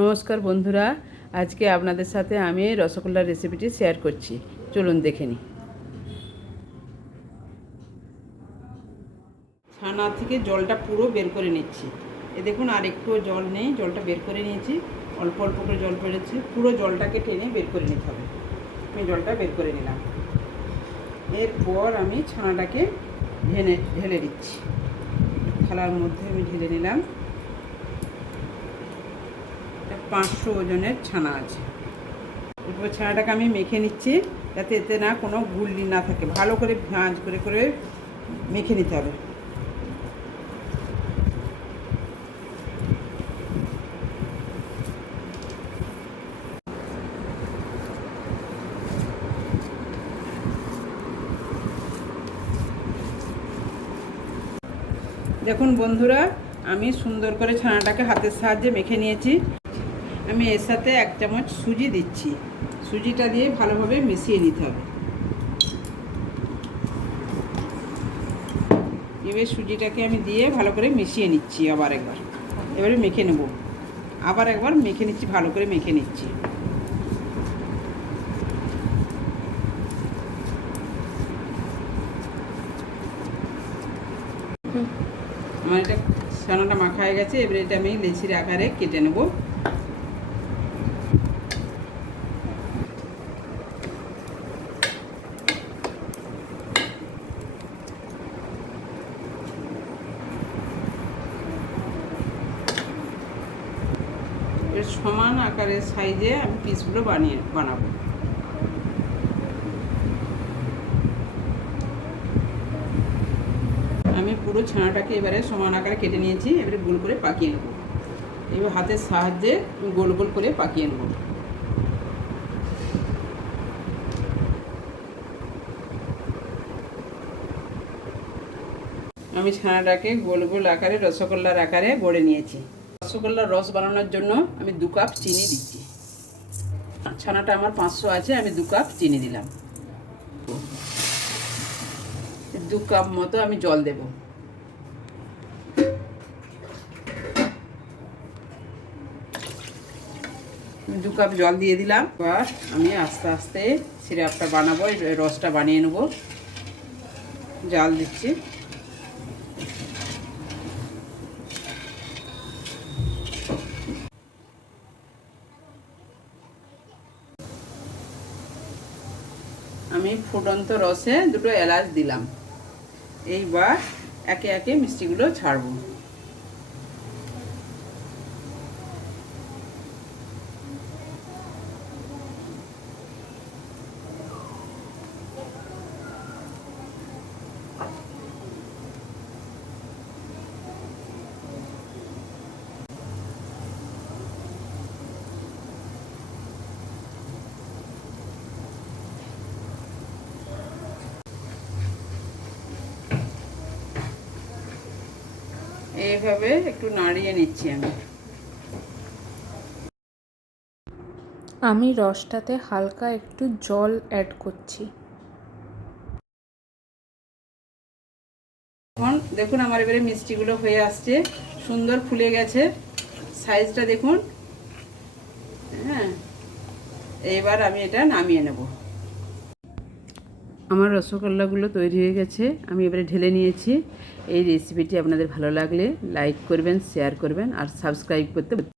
নমস্কার বন্ধুরা, আজকে আপনাদের সাথে আমি রসগোল্লার রেসিপিটি শেয়ার করছি। চলুন দেখে নিই। ছানা থেকে জলটা পুরো বের করে নিচ্ছি। দেখুন আর একটুও জল নেই, জলটা বের করে নিয়েছি। অল্প অল্প করে জল পড়েছে, পুরো জলটাকে টেনে বের করে নিতে হবে। আমি জলটা বের করে নিলাম। এরপর আমি ছানাটাকে ঢেলে দিচ্ছি। থালার মধ্যে আমি ঢেলে নিলাম। 500 ওজনের ছানা আছে। এরপর ছানাটাকে আমি মেখে নিচ্ছি, যাতে এতে না কোনো গুল্লি না থাকে। ভালো করে ভাঁজ করে করে মেখে নিতে হবে। দেখুন বন্ধুরা, আমি সুন্দর করে ছানাটাকে হাতের সাহায্যে মেখে নিয়েছি। আমি এর সাথে 1 চামচ সুজি দিচ্ছি। সুজিটা দিয়ে ভালোভাবে মিশিয়ে নিতে হবে। এবার সুজিটাকে আমি দিয়ে ভালো করে মিশিয়ে নিচ্ছি। এবারে মেখে নেব। আবার একবার মেখে নিচ্ছি, ভালো করে মেখে নিচ্ছি। আমার এটা ছানাটা মাখা হয়ে গেছে। এবারে এটা আমি লেচির আকারে কেটে নেব। এর সমান আকারের সাইজে আমি পিসগুলো বানাবো। আমি পুরো ছানাটাকে এবারে সমান আকারে কেটে নিয়েছি। এবারে গোল করে পাকিয়ে নেব। এবার হাতের সাহায্যে গোল গোল করে পাকিয়ে নেব। আমি ছানাটাকে গোল গোল আকারে রসগোল্লার আকারে গড়ে নিয়েছি। রসগোল্লার রস বানানোর জন্য আমি 2 কাপ চিনি দিচ্ছি। ছানাটা আমার 500 আছে, আমি 2 কাপ চিনি দিলাম। 2 কাপ মতো আমি জল দেব। আমি 2 কাপ জল দিয়ে দিলাম। এবার আমি আস্তে আস্তে সিরাপটা বানাবো, রসটা বানিয়ে নেব। জাল দিচ্ছি। আমি ফুটন্ত রসে 2টো এলাচ দিলাম। এইবার একে একে মিষ্টিগুলো ছাড়বো। এইভাবে একটু নাড়িয়ে নিচ্ছি। আমি রসটাতে হালকা একটু জল অ্যাড করছি। এখন দেখুন আমার এবারে মিষ্টিগুলো হয়ে আসছে, সুন্দর ফুলে গেছে। সাইজটা দেখুন। হ্যাঁ, এবার আমি এটা নামিয়ে নেব। আমার রসগোল্লাগুলো তৈরি হয়ে গেছে, আমি এবারে ঢেলে নিয়েছি। এই রেসিপিটি আপনাদের ভালো লাগলে লাইক করবেন, শেয়ার করবেন আর সাবস্ক্রাইব করতে